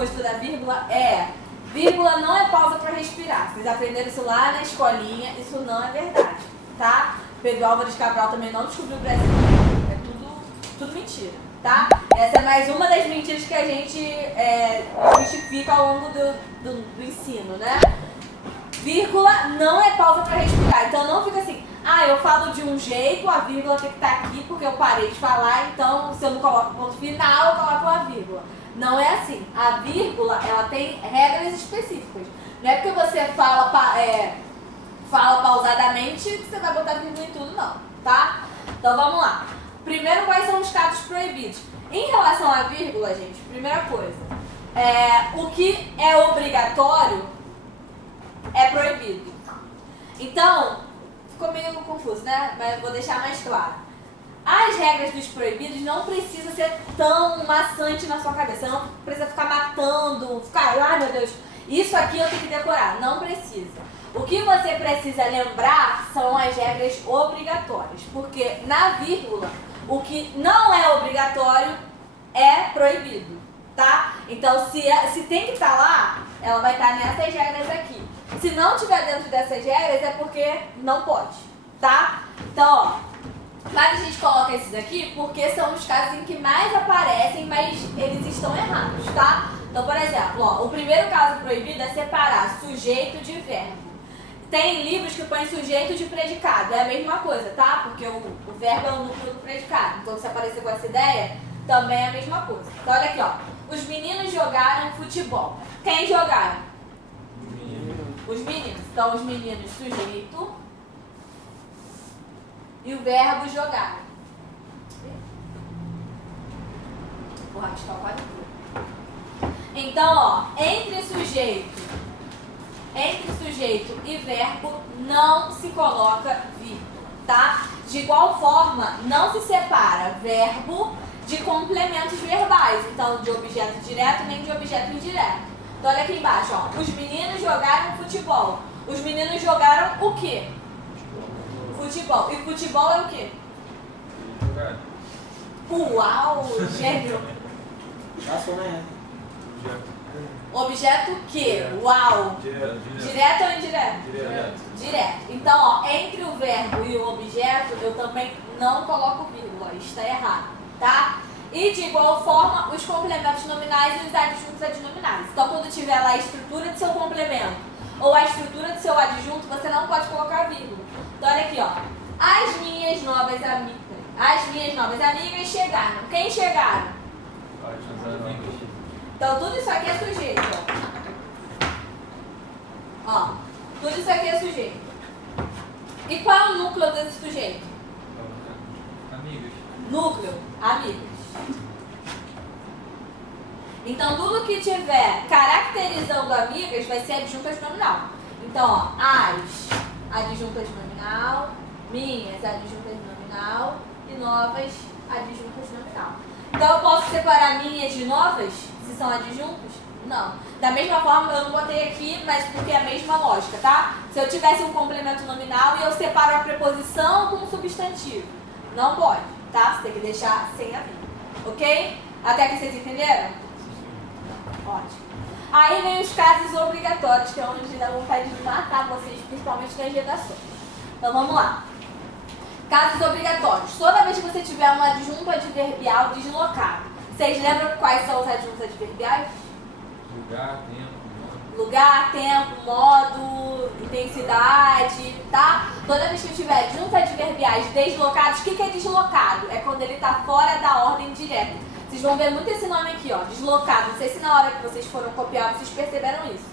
for estudar vírgula vírgula não é pausa para respirar. Vocês aprenderam isso lá na escolinha, isso não é verdade, tá? Pedro Álvares Cabral também não descobriu o Brasil. É tudo mentira, tá? Essa é mais uma das mentiras que a gente justifica ao longo do ensino, né? Vírgula não é pausa para respirar. Então não fica assim, eu falo de um jeito, a vírgula tem que estar aqui porque eu parei de falar, então se eu não coloco ponto final, eu coloco uma vírgula. Não é assim. A vírgula, ela tem regras específicas. Não é porque você fala pausadamente que você vai botar vírgula em tudo, não, tá? Então vamos lá. Primeiro, quais são os casos proibidos? Em relação à vírgula, gente, primeira coisa, o que é obrigatório é proibido. Então, ficou meio confuso, né? Mas vou deixar mais claro. As regras dos proibidos não precisa ser tão maçante na sua cabeça. Você não precisa ficar matando, ai meu Deus, isso aqui eu tenho que decorar. Não precisa. O que você precisa lembrar são as regras obrigatórias. Porque na vírgula, o que não é obrigatório é proibido, tá? Então, se tem que estar lá, ela vai estar nessas regras aqui. Se não estiver dentro dessas regras, é porque não pode, tá? Então, ó. Mas a gente coloca esses aqui porque são os casos em que mais aparecem, mas eles estão errados, tá? Então, por exemplo, ó, o primeiro caso proibido é separar sujeito de verbo. Tem livros que põem sujeito de predicado, é a mesma coisa, tá? Porque o verbo é o núcleo do predicado. Então, se aparecer com essa ideia, também é a mesma coisa. Então, olha aqui, ó. Os meninos jogaram futebol. Quem jogaram? Os meninos. Então, os meninos, sujeito. E o verbo jogar. Vou rabiscar o quadro. Então, ó, entre sujeito e verbo não se coloca vírgula, tá? De igual forma, não se separa verbo de complementos verbais. Então, de objeto direto nem de objeto indireto. Então, olha aqui embaixo, ó. Os meninos jogaram futebol. Os meninos jogaram o quê? Futebol. E futebol é o quê? Jogar. Uau, gênio. Objeto que? Uau. Direto ou indireto? Direto. Então, ó, entre o verbo e o objeto, eu também não coloco vírgula. Está errado, tá? E de igual forma, os complementos nominais e os adjuntos adnominais. Então, quando tiver lá a estrutura do seu complemento ou a estrutura do seu adjunto, você não pode colocar vírgula. Então, olha aqui, ó. As minhas novas amigas chegaram. Quem chegaram? As amigas. Então, tudo isso aqui é sujeito, ó. Tudo isso aqui é sujeito. E qual é o núcleo desse sujeito? Amigas. Núcleo, amigas. Então, tudo que tiver caracterizando amigas vai ser adjunto adnominal. Então, ó, as, adjunto adnominal, minhas, adjunto adnominal e novas, adjunto adnominal. Então, eu posso separar minhas de novas, se são adjuntos? Não. Da mesma forma, eu não botei aqui, mas porque é a mesma lógica, tá? Se eu tivesse um complemento nominal e eu separo a preposição com o substantivo, não pode, tá? Você tem que deixar sem a vírgula, ok? Até aqui vocês entenderam? Ótimo. Aí vem os casos obrigatórios, que é onde dá vontade de matar vocês, principalmente nas redações. Então vamos lá. Casos obrigatórios. Toda vez que você tiver um adjunto adverbial deslocado, vocês lembram quais são os adjuntos adverbiais? Lugar, tempo, modo, intensidade, tá? Toda vez que eu tiver adjuntos adverbiais deslocados, o que é deslocado? É quando ele está fora da ordem direta. Vocês vão ver muito esse nome aqui, ó, deslocado. Não sei se na hora que vocês foram copiar, vocês perceberam isso.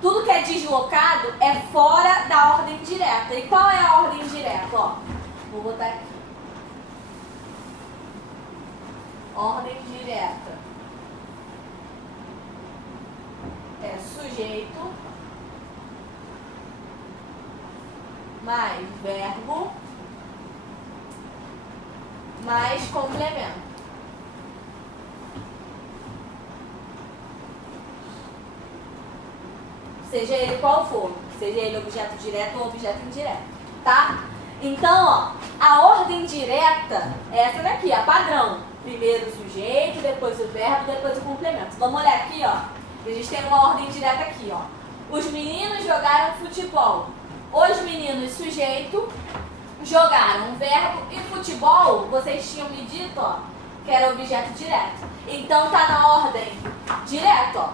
Tudo que é deslocado é fora da ordem direta. E qual é a ordem direta? Ó, vou botar aqui. Ordem direta. É sujeito mais verbo mais complemento. Seja ele qual for, seja ele objeto direto ou objeto indireto, tá? Então, ó, a ordem direta é essa daqui, a padrão. Primeiro o sujeito, depois depois o verbo, depois o complemento. Vamos olhar aqui, ó. A gente tem uma ordem direta aqui, ó. Os meninos jogaram futebol. Os meninos, sujeito, jogaram verbo e futebol, vocês tinham me dito, ó, que era objeto direto. Então tá na ordem direto, ó.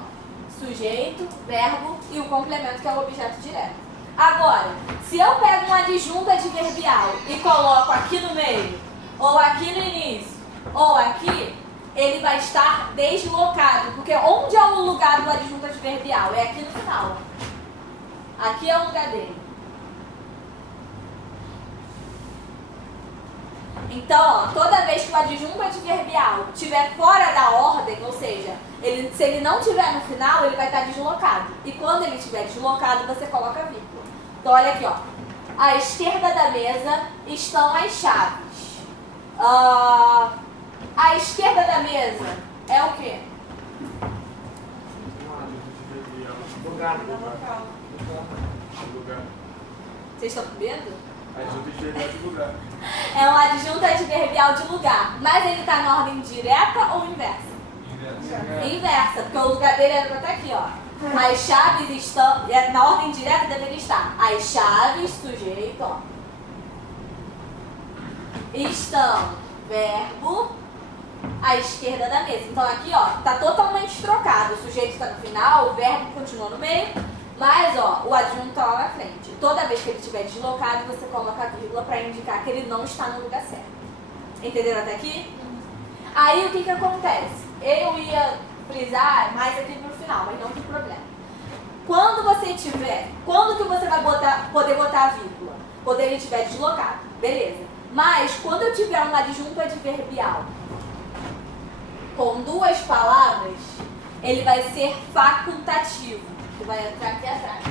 Sujeito, verbo e o complemento, que é o objeto direto. Agora, se eu pego um adjunto adverbial e coloco aqui no meio, ou aqui no início, ou aqui, ele vai estar deslocado. Porque onde é o lugar do adjunto adverbial? É aqui no final. Aqui é o lugar dele. Então, ó, toda vez que o adjunto adverbial estiver fora da ordem, ou seja, se ele não estiver no final, ele vai estar deslocado. E quando ele estiver deslocado, você coloca vírgula. Então, olha aqui, ó. À esquerda da mesa estão as chaves. À esquerda da mesa é o quê? Lugar. Vocês estão com medo? Adjunto adverbial de lugar. É um adjunto adverbial de lugar. Mas ele está na ordem direta ou inversa? Inverso. Inversa, porque o lugar dele era até aqui, ó. As chaves estão... Na ordem direta deveria estar. As chaves, sujeito, ó. Estão, verbo, à esquerda da mesa. Então aqui, ó, tá totalmente trocado. O sujeito está no final, o verbo continua no meio, mas, ó, o adjunto tá lá na frente. Toda vez que ele estiver deslocado, você coloca a vírgula para indicar que ele não está no lugar certo. Entenderam até aqui? Aí o que que acontece? Eu ia frisar mais aqui pro final, mas não tem problema. Quando você tiver, quando que você vai poder botar a vírgula? Quando ele estiver deslocado, beleza. Mas quando eu tiver um adjunto adverbial com duas palavras, ele vai ser facultativo, que vai entrar aqui atrás,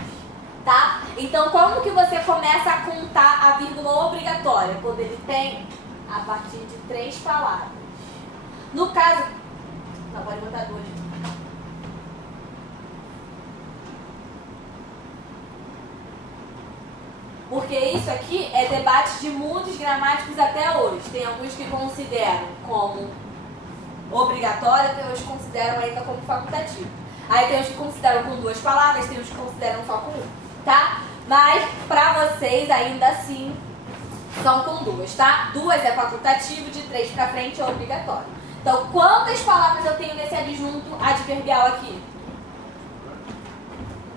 tá? Então, como que você começa a contar a vírgula obrigatória? Quando ele tem a partir de 3 palavras. No caso... Não, pode botar 2. Porque isso aqui é debate de muitos gramáticos até hoje. Tem alguns que consideram como obrigatório, tem uns que consideram ainda como facultativo. Aí tem uns que consideram com 2 palavras, tem uns que consideram só com 1, tá? Mas pra vocês ainda assim são com 2, tá? 2 é facultativo, de 3 pra frente é obrigatório. Então, quantas palavras eu tenho nesse adjunto adverbial aqui?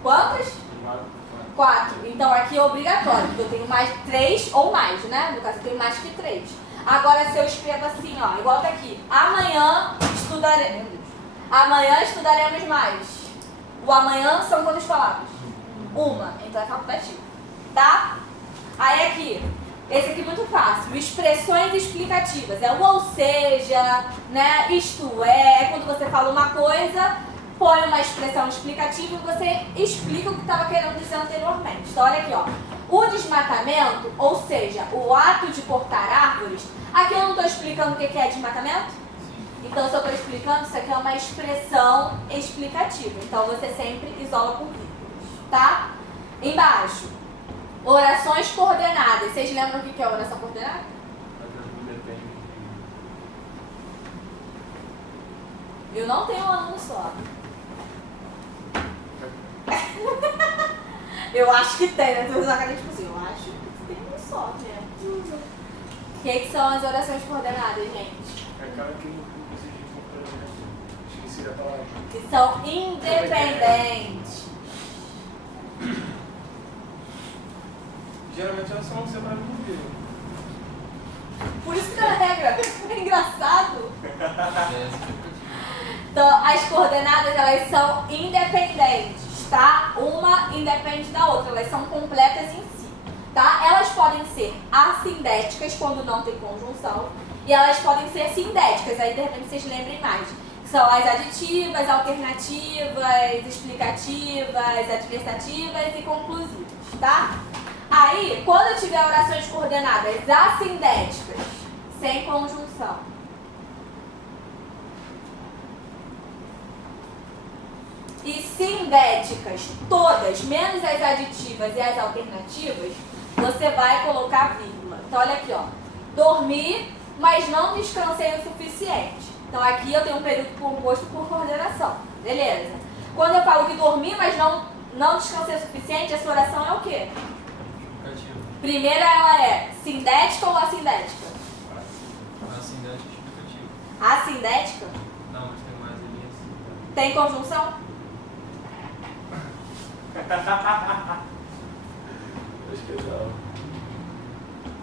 Quantas? 4. Então aqui é obrigatório, porque eu tenho mais 3 ou mais, né? No caso eu tenho mais que 3. Agora se eu escrevo assim, ó, igual tá aqui. Amanhã estudaremos mais. O amanhã são quantas palavras? 1. Então é facultativo. Tá? Aí aqui, esse aqui é muito fácil. Expressões explicativas. É o ou seja, né? Isto é, quando você fala uma coisa, põe uma expressão explicativa e você explica o que estava querendo dizer anteriormente. Então, olha aqui, ó. O desmatamento, ou seja, o ato de cortar árvores, aqui eu não estou explicando o que é desmatamento? Então, se eu estou explicando, isso aqui é uma expressão explicativa. Então, você sempre isola com vírgulas, tá? Embaixo, orações coordenadas. Vocês lembram o que é oração coordenada? Eu não tenho um aluno só. Eu acho que tem, né? Tu usa a cara tipo assim, eu acho que tem um só, né? O que são as orações coordenadas, gente? É aquela que não precisa de complemento. Esqueci da palavra. Que são independentes. Geralmente elas são separadas no meio. Por isso que não é regra. É engraçado. É, Então, as coordenadas, elas são independentes, tá? Uma independe da outra, elas são completas em si, tá? Elas podem ser assindéticas, quando não tem conjunção, e elas podem ser sindéticas, aí de repente vocês lembrem mais. Que são as aditivas, alternativas, explicativas, adversativas e conclusivas, tá? Aí, quando eu tiver orações coordenadas assindéticas, sem conjunção, e sindéticas, todas, menos as aditivas e as alternativas, você vai colocar vírgula. Então, olha aqui, ó. Dormi, mas não descansei o suficiente. Então aqui eu tenho um período composto por coordenação. Beleza. Quando eu falo que dormi, mas não descansei o suficiente, essa oração é o quê? Explicativa. Primeiro ela é sindética ou assindética? Assindética explicativa. Assindética? Não, mas tem mais ali assim. Tem conjunção? Acho que é legal.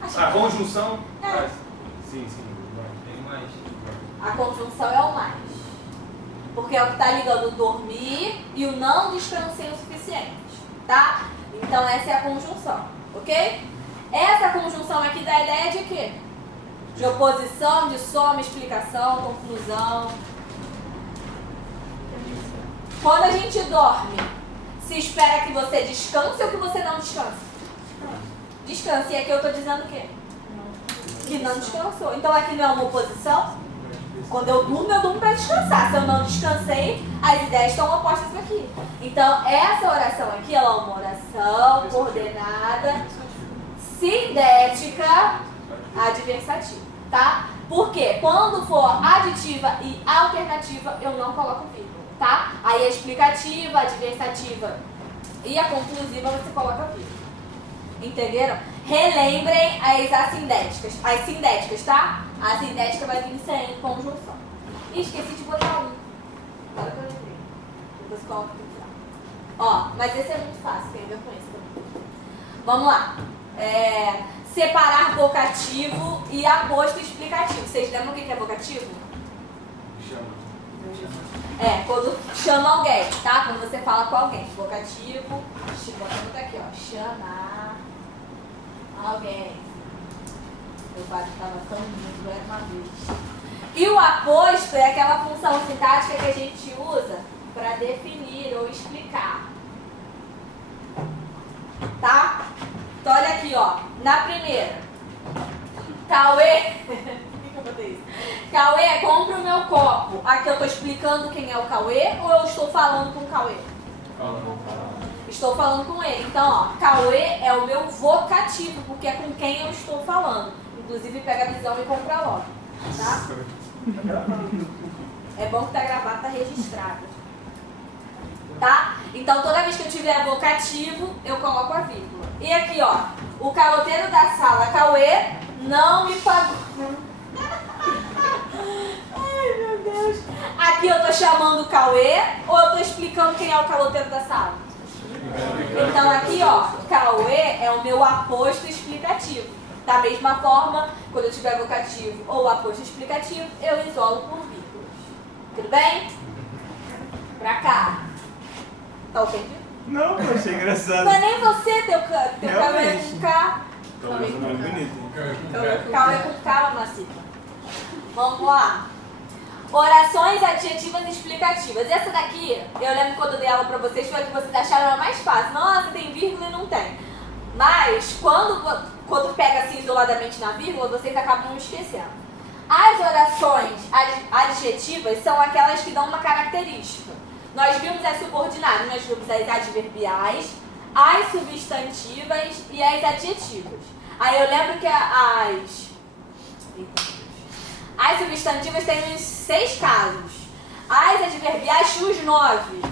Acho A que conjunção? É. Faz. Sim, sim. Tem mais. a conjunção é o mais. Porque é o que está ligando o dormir e o não descansei o suficiente, tá? Então essa é a conjunção, ok? Essa conjunção aqui dá a ideia de quê? De oposição, de soma, explicação, conclusão. Quando a gente dorme, se espera que você descanse ou que você não descanse? Descanse. E aqui eu estou dizendo o quê? Que não descansou. Então aqui não é uma oposição? Quando eu durmo para descansar. Se eu não descansei, as ideias estão opostas aqui. Então essa oração aqui, ela é uma oração coordenada, sindética, adversativa, tá? Porque quando for aditiva e alternativa, eu não coloco vírgula, tá? Aí a explicativa, a adversativa e a conclusiva você coloca vírgula. Entenderam? Relembrem as assindéticas, as sindéticas, tá? A sindética vai vir sem conjunção. E esqueci de botar um. Agora que eu lembrei. Depois coloca aqui. Ó, mas esse é muito fácil, tem a ver com esse também. Vamos lá. Separar vocativo e aposto explicativo. Vocês lembram o que é vocativo? Chama. Quando chama alguém, tá? Quando você fala com alguém. Vocativo, bota botar aqui, ó. Chamar alguém. Meu pai estava tão lindo, era uma vez. E o aposto é aquela função sintática que a gente usa para definir ou explicar. Tá? Então olha aqui, ó. Na primeira. Cauê. Por que eu botei isso? Cauê, compra o meu copo. Aqui eu estou explicando quem é o Cauê ou eu estou falando com o Cauê? Estou falando com ele. Então, ó, Cauê é o meu vocativo, porque é com quem eu estou falando. Inclusive, pega a visão e compra logo. Tá? É bom que tá gravado, tá registrado. Tá? Então, toda vez que eu tiver vocativo, eu coloco a vírgula. E aqui, ó, o caloteiro da sala, Cauê, não me pagou. Ai, meu Deus. Aqui eu tô chamando o Cauê ou eu tô explicando quem é o caloteiro da sala? Então aqui, ó, Cauê é o meu aposto explicativo. Da mesma forma, quando eu tiver vocativo ou aposto explicativo, eu isolo por vírgulas. Tudo bem? Pra cá. Tá ofendido? Não, eu achei engraçado. Não é nem você, teu Cauê é com K. Talvez É não é bonito. Cauê com K, mamacita. Vamos lá. Orações adjetivas explicativas. Essa daqui, eu lembro quando eu dei aula pra vocês, foi a que vocês acharam a mais fácil. Nossa, tem vírgula e não tem. Mas, quando pega assim isoladamente na vírgula, vocês acabam esquecendo. As orações adjetivas são aquelas que dão uma característica. Nós vimos as subordinadas, nós vimos as adverbiais, as substantivas e as adjetivas. Aí eu lembro que as substantivas têm uns 6 casos. As adverbiais tinham uns 9.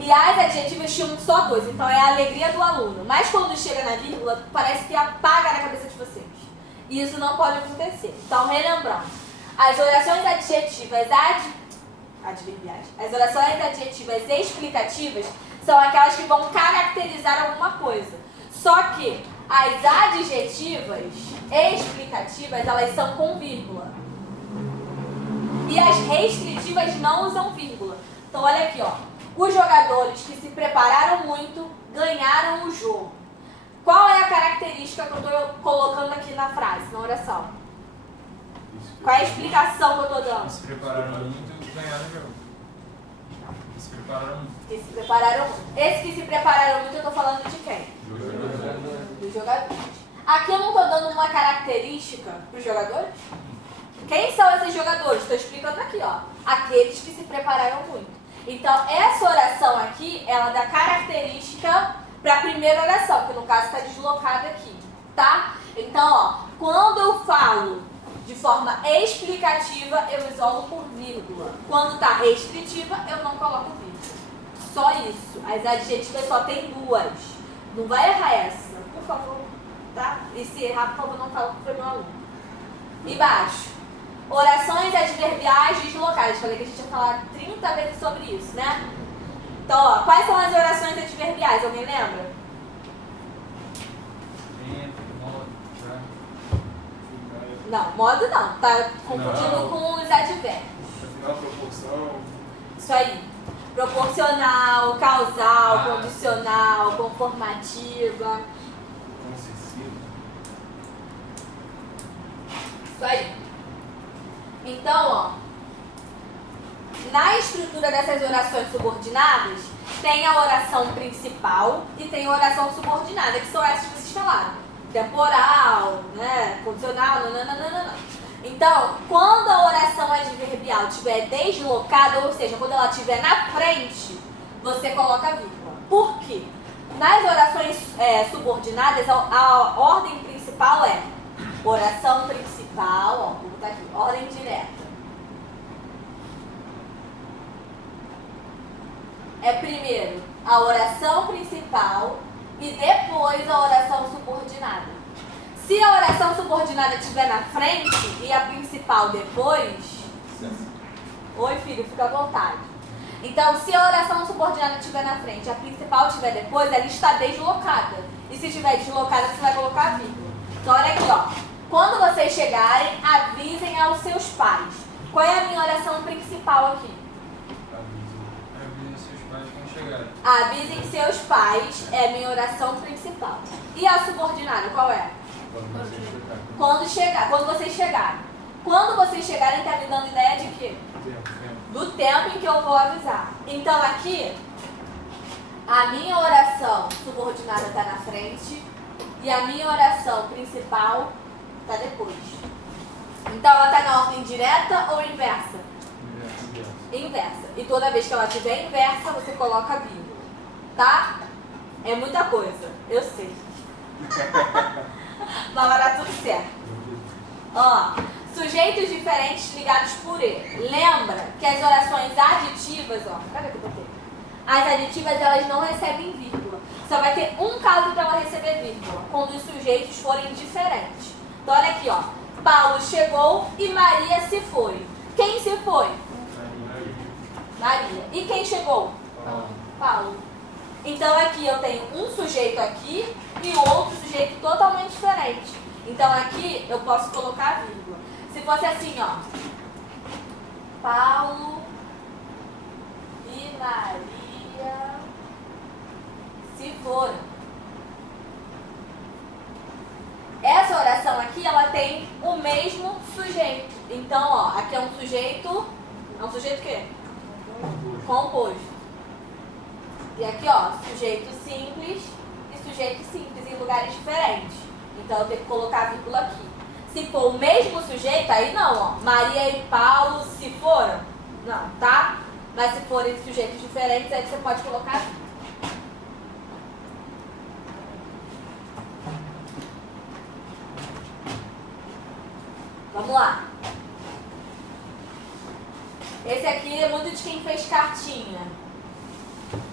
E as adjetivas tinham só 2. Então é a alegria do aluno. Mas quando chega na vírgula, parece que apaga na cabeça de vocês. E isso não pode acontecer. Então, relembrando. As orações adjetivas adverbiais. As orações adjetivas explicativas são aquelas que vão caracterizar alguma coisa. Só que as adjetivas explicativas, elas são com vírgula. E as restritivas não usam vírgula. Então, olha aqui, ó. Os jogadores que se prepararam muito ganharam o jogo. Qual é a característica que eu estou colocando aqui na frase, na oração? Qual é a explicação que eu estou dando? Se prepararam muito e ganharam o jogo. Se prepararam muito. Que se prepararam muito. Esse que se prepararam muito, eu estou falando de quem? Dos jogadores. Aqui eu não estou dando uma característica para os jogadores? Quem são esses jogadores? Estou explicando aqui, ó. Aqueles que se prepararam muito. Então, essa oração aqui, ela dá característica para a primeira oração, que no caso está deslocada aqui, tá? Então, ó, quando eu falo de forma explicativa, eu isolo por vírgula. Quando está restritiva, eu não coloco vírgula. Só isso. As adjetivas só tem duas. Não vai errar essa, por favor. Tá? E se errar, por favor, não fala que foi meu aluno. Embaixo. Orações adverbiais deslocadas. Falei que a gente ia falar 30 vezes sobre isso, né? Então, ó, quais são as orações adverbiais? Alguém lembra? Não, modo não. Tá confundindo Não. com os advérbios. Afinal, proporção. Isso aí. Proporcional, causal, Ah, condicional, conformativa. Concessivo. Isso aí. Então, ó, na estrutura dessas orações subordinadas, tem a oração principal e tem a oração subordinada, que são essas que vocês falaram. Temporal, né, condicional, nananana. Então, quando a oração adverbial estiver deslocada, ou seja, quando ela estiver na frente, você coloca vírgula. Por quê? Nas orações subordinadas, a ordem principal é oração principal, ó, vou botar aqui, ordem direta. É primeiro a oração principal e depois a oração subordinada. Se a oração subordinada estiver na frente e a principal depois... Oi, filho, fica à vontade. Então, se a oração subordinada estiver na frente e a principal estiver depois, ela está deslocada. E se estiver deslocada, você vai colocar vírgula. Então, olha aqui, ó. Quando vocês chegarem, avisem aos seus pais. Qual é a minha oração principal aqui? Avise seus pais quando chegarem. Avisem seus pais é a minha oração principal. E a subordinada, qual é? Quando vocês chegarem. Quando vocês chegarem, tá me dando ideia de quê? Do tempo em que eu vou avisar. Então aqui, a minha oração subordinada está na frente e a minha oração principal está depois. Então ela está na ordem direta ou inversa? Inversa. E toda vez que ela estiver inversa, você coloca vírgula. Tá? É muita coisa, eu sei. Mas vai dar tudo certo. Ó, sujeitos diferentes ligados por E. Lembra que as orações aditivas, ó, cadê que eu botei? As aditivas, elas não recebem vírgula. Só vai ter um caso para ela receber vírgula, quando os sujeitos forem diferentes. Então olha aqui, ó. Paulo chegou e Maria se foi. Quem se foi? Maria. E quem chegou? Paulo. Então aqui eu tenho um sujeito aqui e o outro sujeito totalmente diferente. Então aqui eu posso colocar vírgula. Se fosse assim, ó. Paulo e Maria se foram. Essa oração aqui, ela tem o mesmo sujeito. Então, ó, aqui é um sujeito... É um sujeito o quê? Composto. E aqui, ó, sujeito simples e sujeito simples em lugares diferentes. Então, eu tenho que colocar vírgula aqui. Se for o mesmo sujeito, aí não, ó. Maria e Paulo se foram? Não, tá? Mas se forem sujeitos diferentes, aí você pode colocar vírgula. Vamos lá. Esse aqui é muito de quem fez cartinha.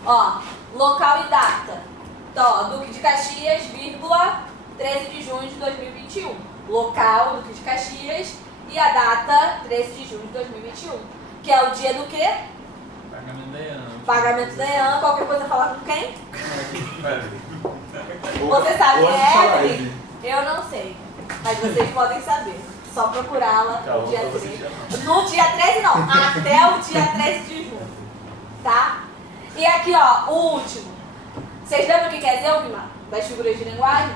Ó, local e data. Então, ó, Duque de Caxias, vírgula, 13 de junho de 2021. Local, Duque de Caxias, e a data, 13 de junho de 2021. Que é o dia do quê? Pagamento da IAN. Pagamento da IAN. Qualquer coisa falar com quem? Ou- Você sabe ou quem assistir a é, live. Evelyn? Eu não sei. Mas vocês podem saber. Só procurá-la no Calma, dia pra você 13. chamar. No dia 13 não, até o dia 13 de junho. Tá? E aqui, ó, o último. Vocês lembram o que é zeugma? Das figuras de linguagem?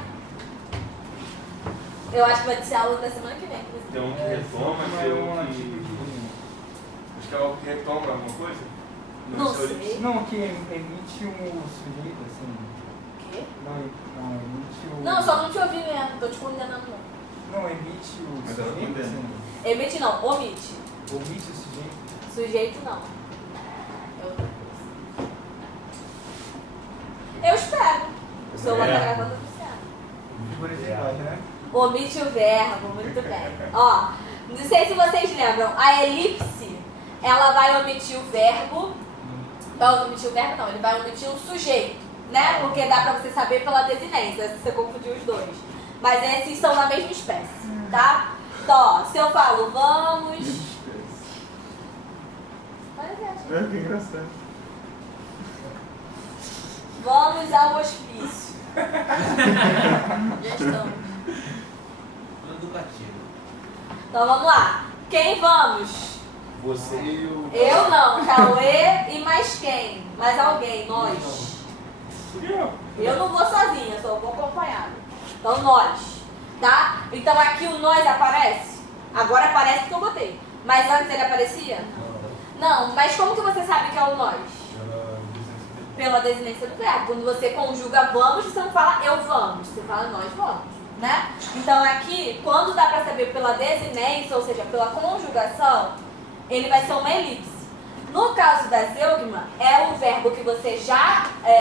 Eu acho que vai ser aula da semana que vem. Tem um que retoma, tem um que... Acho que é o que retoma alguma coisa? Não sei. sei. Não, que emite um sujeito, assim. O quê? Não, emite o... Não, só não te ouvi mesmo. Tô te condenando não. Não, emite o Mas ela sujeito, condena. assim. Emite não, omite. Omite o sujeito. Sujeito não. É outra coisa. Eu espero. O celular tá gravando o Luciano. Figura de linguagem, né? Omite o verbo, muito bem. Ó, Não sei se vocês lembram, a elipse, ela vai omitir o verbo. Vai omitir o verbo não, ele vai omitir o sujeito, né? Porque dá pra você saber pela desinência, se você confundir os dois. Mas esses são da mesma espécie, tá? Então, ó, se eu falo vamos... Olha Que engraçado. Vamos ao hospício. Já estamos. Educativo. Então vamos lá. Quem vamos? Você e o... Eu não, Cauê e mais quem? Mais alguém, nós. Eu não vou sozinha, só vou acompanhada. Então nós, tá? Então aqui o nós aparece. Agora aparece porque eu botei. Mas antes ele aparecia? Não, mas como que você sabe que é o nós? Pela desinência do verbo. Quando você conjuga vamos, você não fala eu vamos, você fala nós vamos, né? Então aqui, quando dá pra saber pela desinência, ou seja, pela conjugação, ele vai ser uma elipse. No caso da zeugma, é o verbo que você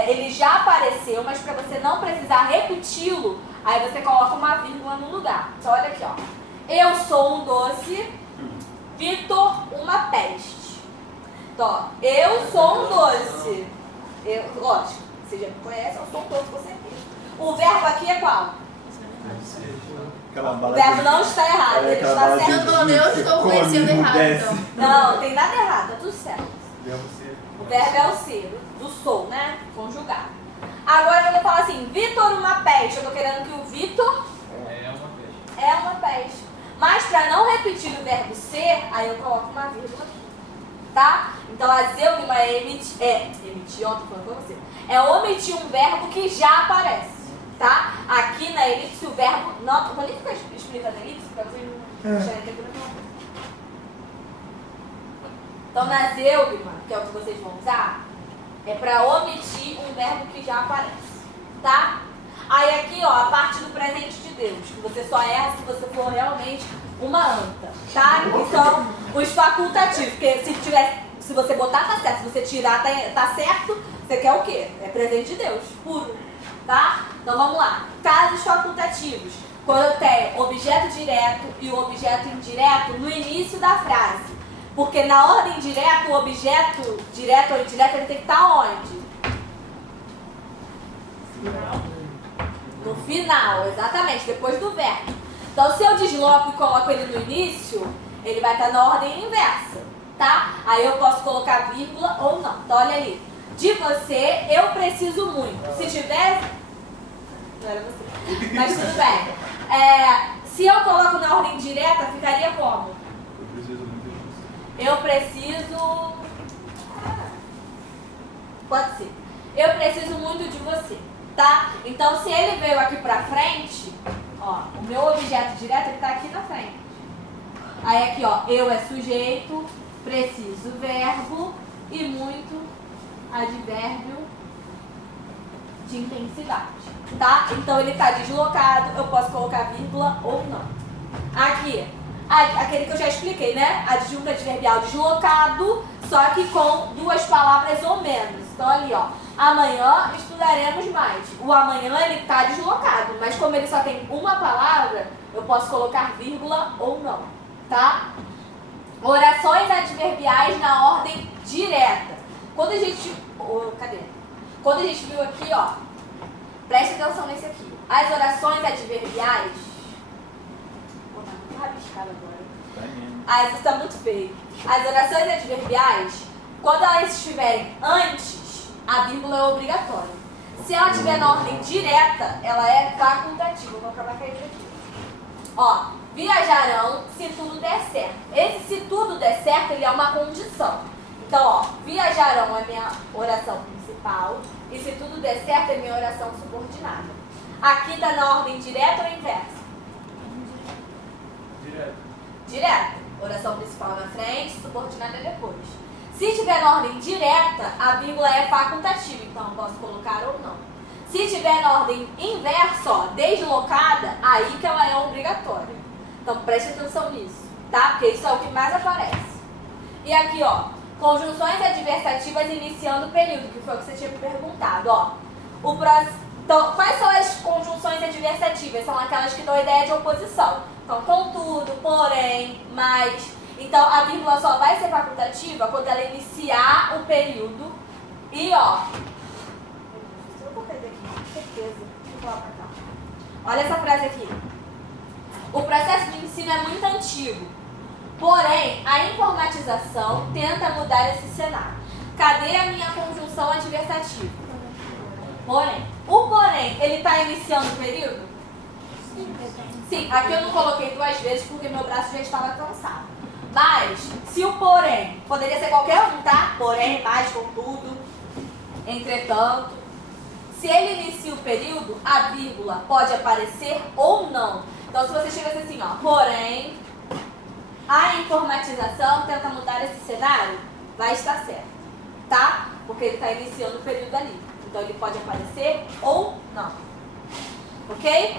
ele já apareceu, mas para você não precisar repeti-lo, aí você coloca uma vírgula no lugar. Então olha aqui, ó. Eu sou um doce, Vitor uma peste. Então, ó, eu sou um doce. Lógico, você já me conhece, eu sou um doce com certeza. O verbo aqui é qual? O verbo não está errado, ele está certo. Eu estou conhecendo errado, então. Não, tem nada errado, tá tudo certo. O verbo é o ser, do sou, né? Conjugado. Agora eu vou falar assim, Vitor uma peste. Eu tô querendo que o Vitor é uma peste. Mas para não repetir o verbo ser, aí eu coloco uma vírgula aqui. Tá? Então a zeugma é emitir, ó, tô falando pra você. É omitir um verbo que já aparece. Tá? Aqui na elipse o verbo. Não, vou nem ficar explicando a elipse para vocês não acharem que é tudo a mesma coisa. Então na zeugma, que é o que vocês vão usar, é para omitir um verbo que já aparece. Tá? Aí aqui, ó, a parte do presente de Deus, que você só erra se você for realmente uma anta. Tá? Que são os facultativos. Porque se você botar, tá certo. Se você tirar, tá certo. Você quer o quê? É presente de Deus, puro. Tá? Então vamos lá. Casos facultativos. Quando eu tenho objeto direto e o objeto indireto no início da frase. Porque na ordem direta, o objeto direto ou indireto, ele tem que estar onde? No final, exatamente, depois do verbo. Então se eu desloco e coloco ele no início, ele vai estar na ordem inversa. Tá? Aí eu posso colocar vírgula ou não. Então olha ali. De você, eu preciso muito. Se tiver... Não era você. Mas tudo bem. Se eu coloco na ordem direta, ficaria como? Eu preciso muito de você. Eu preciso... Pode ser. Eu preciso muito de você. Tá? Então se ele veio aqui pra frente, ó, o meu objeto direto, ele tá aqui na frente. Aí aqui, ó, eu é sujeito, preciso verbo e muito advérbio de intensidade, tá? Então ele tá deslocado, eu posso colocar vírgula ou não. Aqui, aquele que eu já expliquei, né? Adjunto adverbial deslocado, só que com duas palavras ou menos. Então ali, ó, amanhã estudaremos mais. O amanhã ele tá deslocado, mas como ele só tem uma palavra, eu posso colocar vírgula ou não, tá? Orações adverbiais na ordem direta. Quando a gente... cadê? Quando a gente viu aqui, ó, preste atenção nesse aqui. As orações adverbiais... Vou botar muito rabiscado agora. Isso tá muito feio. As orações adverbiais, quando elas estiverem antes, a vírgula é obrigatória. Se ela estiver na ordem direta, ela é facultativa. Vou acabar com isso aqui. Ó, viajarão se tudo der certo. Esse se tudo der certo, ele é uma condição. Então, ó, viajarão é minha oração principal e se tudo der certo é minha oração subordinada. Aqui tá na ordem direta ou inversa? Direto. Oração principal na frente, subordinada depois. Se tiver na ordem direta, a vírgula é facultativa, então eu posso colocar ou não. Se tiver na ordem inversa, ó, deslocada, aí que ela é obrigatória. Então preste atenção nisso, tá? Porque isso é o que mais aparece. E aqui, ó, conjunções adversativas iniciando o período, que foi o que você tinha me perguntado, ó. Então, quais são as conjunções adversativas? São aquelas que dão ideia de oposição. Então, contudo, porém, mas. Então, a vírgula só vai ser facultativa quando ela iniciar o período. E, ó. Eu vou perder aqui, com certeza. Vou falar pra cá. Olha essa frase aqui. O processo de ensino é muito antigo. Porém, a informatização tenta mudar esse cenário. Cadê a minha conjunção adversativa? Porém. O porém, ele está iniciando o período? Sim, aqui eu não coloquei 2 vezes porque meu braço já estava cansado. Mas, se o porém, poderia ser qualquer um, tá? Porém, mais, contudo, entretanto. Se ele inicia o período, a vírgula pode aparecer ou não. Então, se você chega assim, ó, porém, a informatização tenta mudar esse cenário, vai estar certo, tá? Porque ele está iniciando o período ali. Então, ele pode aparecer ou não. Ok?